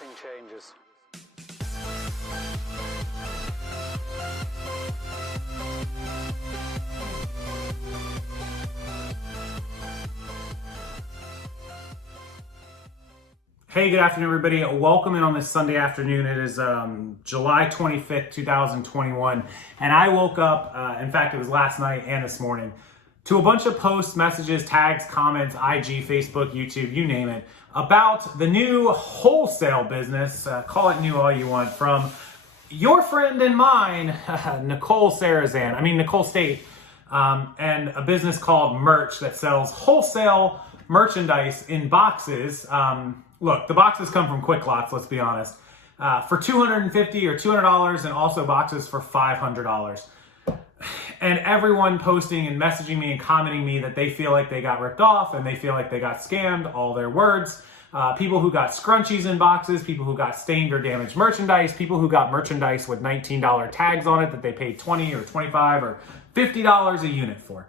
nothing changes. Hey, good afternoon, everybody. Welcome in on this Sunday afternoon. It is July 25th, 2021. And I woke up, in fact, it was last night and this morning, to a bunch of posts, messages, tags, comments, IG, Facebook, YouTube, you name it, about the new wholesale business, call it new all you want, from your friend and mine, Nicole State, and a business called Merch that sells wholesale merchandise in boxes. Look, the boxes come from Quick Lots, let's be honest, for $250 or $200, and also boxes for $500. And everyone posting and messaging me and commenting me that they feel like they got ripped off and they feel like they got scammed, all their words. People who got scrunchies in boxes, people who got stained or damaged merchandise, people who got merchandise with $19 tags on it that they paid $20 or $25 or $50 a unit for.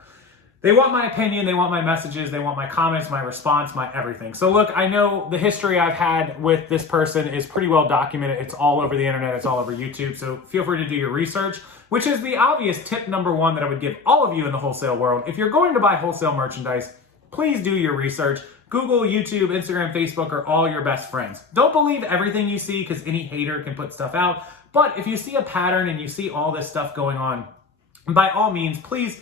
They want my opinion, they want my messages, they want my comments, my response, my everything. So look, I know the history I've had with this person is pretty well documented. It's all over the internet, it's all over YouTube, so feel free to do your research, which is the obvious tip number one that I would give all of you in the wholesale world. If you're going to buy wholesale merchandise, please do your research. Google, YouTube, Instagram, Facebook are all your best friends. Don't believe everything you see because any hater can put stuff out. But if you see a pattern and you see all this stuff going on, by all means, please,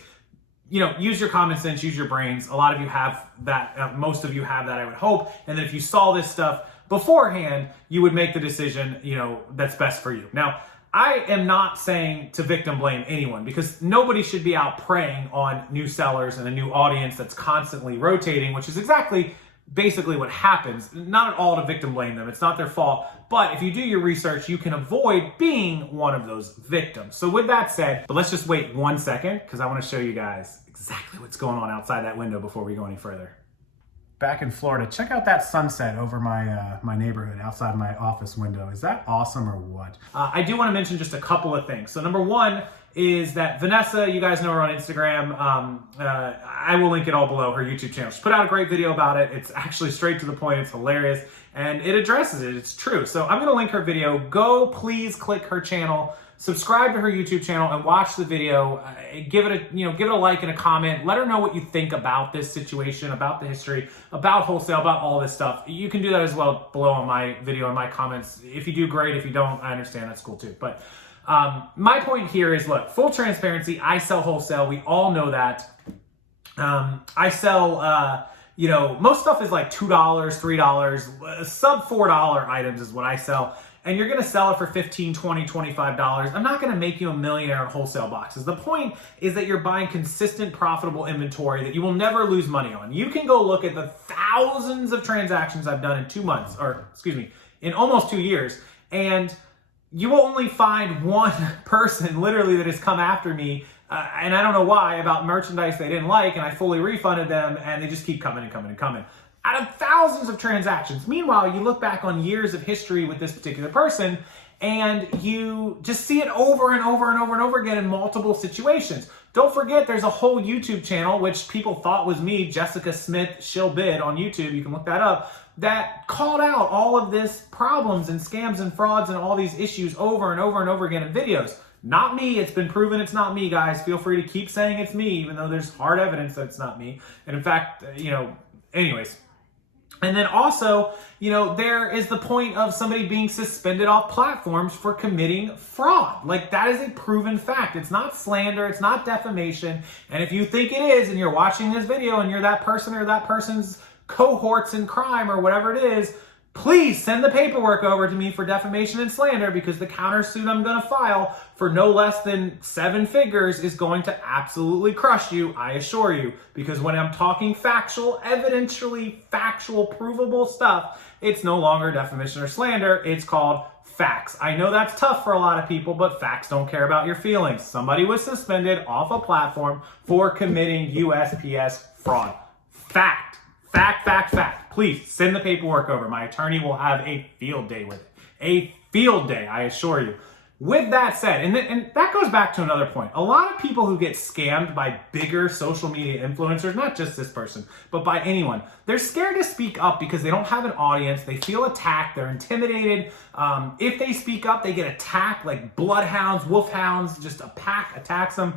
use your common sense, use your brains. A lot of you have that, most of you have that, I would hope. And then if you saw this stuff beforehand, you would make the decision, that's best for you. Now, I am not saying to victim blame anyone because nobody should be out preying on new sellers and a new audience that's constantly rotating, which is basically what happens. Not at all to victim blame them. It's not their fault. But if you do your research, you can avoid being one of those victims. So with that said, but let's just wait 1 second because I want to show you guys exactly what's going on outside that window before we go any further. Back in Florida, check out that sunset over my neighborhood outside my office window. Is that awesome or what? I do want to mention just a couple of things. So number one is that Vanessa, you guys know her on Instagram. I will link it all below, her YouTube channel. She put out a great video about it. It's actually straight to the point. It's hilarious. And it addresses it. It's true. So I'm going to link her video. Go please click her channel. Subscribe to her YouTube channel and watch the video. Give it a like and a comment. Let her know what you think about this situation, about the history, about wholesale, about all this stuff. You can do that as well below on my video and my comments. If you do, great. If you don't, I understand. That's cool too. But my point here is, look, full transparency. I sell wholesale. We all know that. I sell, most stuff is like $2, $3, sub $4 items is what I sell. And you're going to sell it for $15, $20, $25. I'm not going to make you a millionaire in wholesale boxes. The point is that you're buying consistent, profitable inventory that you will never lose money on. You can go look at the thousands of transactions I've done in 2 months, in almost 2 years, and you will only find one person literally that has come after me, and I don't know why, about merchandise they didn't like, and I fully refunded them, and they just keep coming and coming and coming. Out of thousands of transactions. Meanwhile, you look back on years of history with this particular person and you just see it over and over and over and over again in multiple situations. Don't forget, there's a whole YouTube channel, which people thought was me, Jessica Smith Shill Bid on YouTube, you can look that up, that called out all of this problems and scams and frauds and all these issues over and over and over again in videos. Not me. It's been proven it's not me, guys. Feel free to keep saying it's me, even though there's hard evidence that it's not me. And in fact, anyways. And then also, there is the point of somebody being suspended off platforms for committing fraud. Like, that is a proven fact. It's not slander. It's not defamation. And if you think it is, and you're watching this video and you're that person or that person's cohorts in crime or whatever it is, please send the paperwork over to me for defamation and slander, because the countersuit I'm going to file for no less than 7 figures is going to absolutely crush you, I assure you. Because when I'm talking factual, evidentially factual, provable stuff, it's no longer defamation or slander. It's called facts. I know that's tough for a lot of people, but facts don't care about your feelings. Somebody was suspended off a platform for committing USPS fraud. Fact. Fact, fact, fact. Please send the paperwork over. My attorney will have a field day with it. A field day, I assure you. With that said, and that goes back to another point. A lot of people who get scammed by bigger social media influencers, not just this person, but by anyone, they're scared to speak up because they don't have an audience. They feel attacked. They're intimidated. If they speak up, they get attacked like bloodhounds, wolfhounds, just a pack attacks them.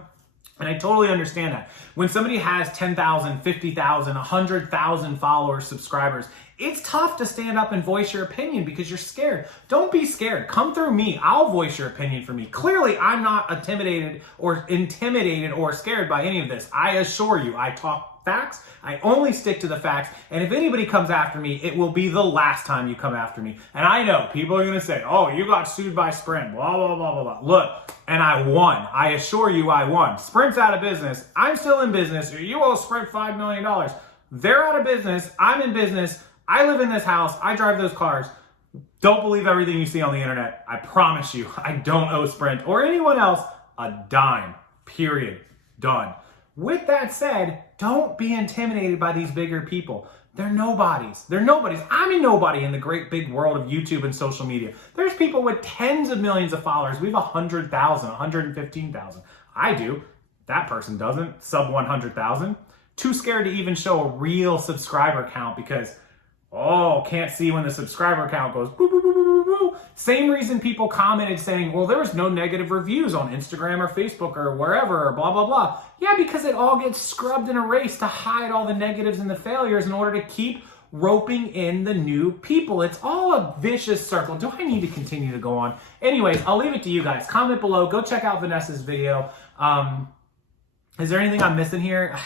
And I totally understand that. When somebody has 10,000, 50,000, 100,000 followers, subscribers, it's tough to stand up and voice your opinion because you're scared. Don't be scared. Come through me. I'll voice your opinion for me. Clearly, I'm not intimidated or scared by any of this. I assure you, I talk facts. I only stick to the facts. And if anybody comes after me, it will be the last time you come after me. And I know people are going to say, oh, you got sued by Sprint, blah, blah, blah, blah, blah. Look, and I won. I assure you I won. Sprint's out of business. I'm still in business. You owe Sprint $5 million. They're out of business. I'm in business. I live in this house. I drive those cars. Don't believe everything you see on the internet. I promise you, I don't owe Sprint or anyone else a dime. Period. Done. With that said, don't be intimidated by these bigger people. They're nobodies. They're nobodies. I'm a nobody in the great big world of YouTube and social media. There's people with tens of millions of followers. We have 100,000, 115,000. I do. That person doesn't. Sub 100,000. Too scared to even show a real subscriber count because, oh, can't see when the subscriber count goes boo, boo, boo, boo, boo, boo. Same reason people commented saying, well, there was no negative reviews on Instagram or Facebook or wherever or blah, blah, blah. Yeah, because it all gets scrubbed and erased to hide all the negatives and the failures in order to keep roping in the new people. It's all a vicious circle. Do I need to continue to go on? Anyways, I'll leave it to you guys. Comment below. Go check out Vanessa's video. Is there anything I'm missing here?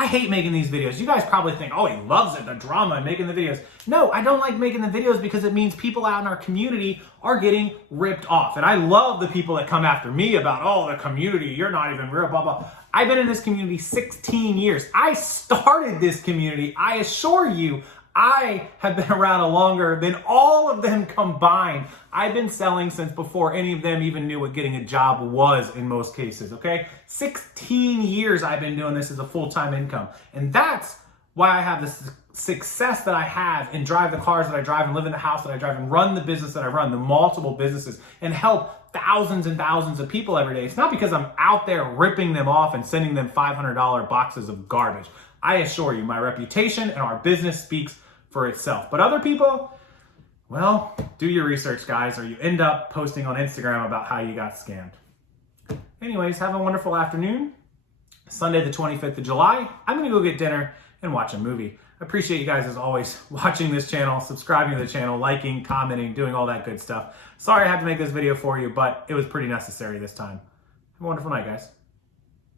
I hate making these videos. You guys probably think, oh, he loves it, the drama and making the videos. No, I don't like making the videos because it means people out in our community are getting ripped off. And I love the people that come after me about, oh, the community, you're not even real, blah, blah. I've been in this community 16 years. I started this community. I assure you, I have been around longer than all of them combined. I've been selling since before any of them even knew what getting a job was in most cases, okay? 16 years I've been doing this as a full-time income. And that's why I have the success that I have and drive the cars that I drive and live in the house that I drive and run the business that I run, the multiple businesses, and help thousands and thousands of people every day. It's not because I'm out there ripping them off and sending them $500 boxes of garbage. I assure you, my reputation and our business speaks for itself. But other people, well, do your research, guys, or you end up posting on Instagram about how you got scammed. Anyways, have a wonderful afternoon. Sunday, the 25th of July. I'm going to go get dinner and watch a movie. I appreciate you guys, as always, watching this channel, subscribing to the channel, liking, commenting, doing all that good stuff. Sorry I had to make this video for you, but it was pretty necessary this time. Have a wonderful night, guys.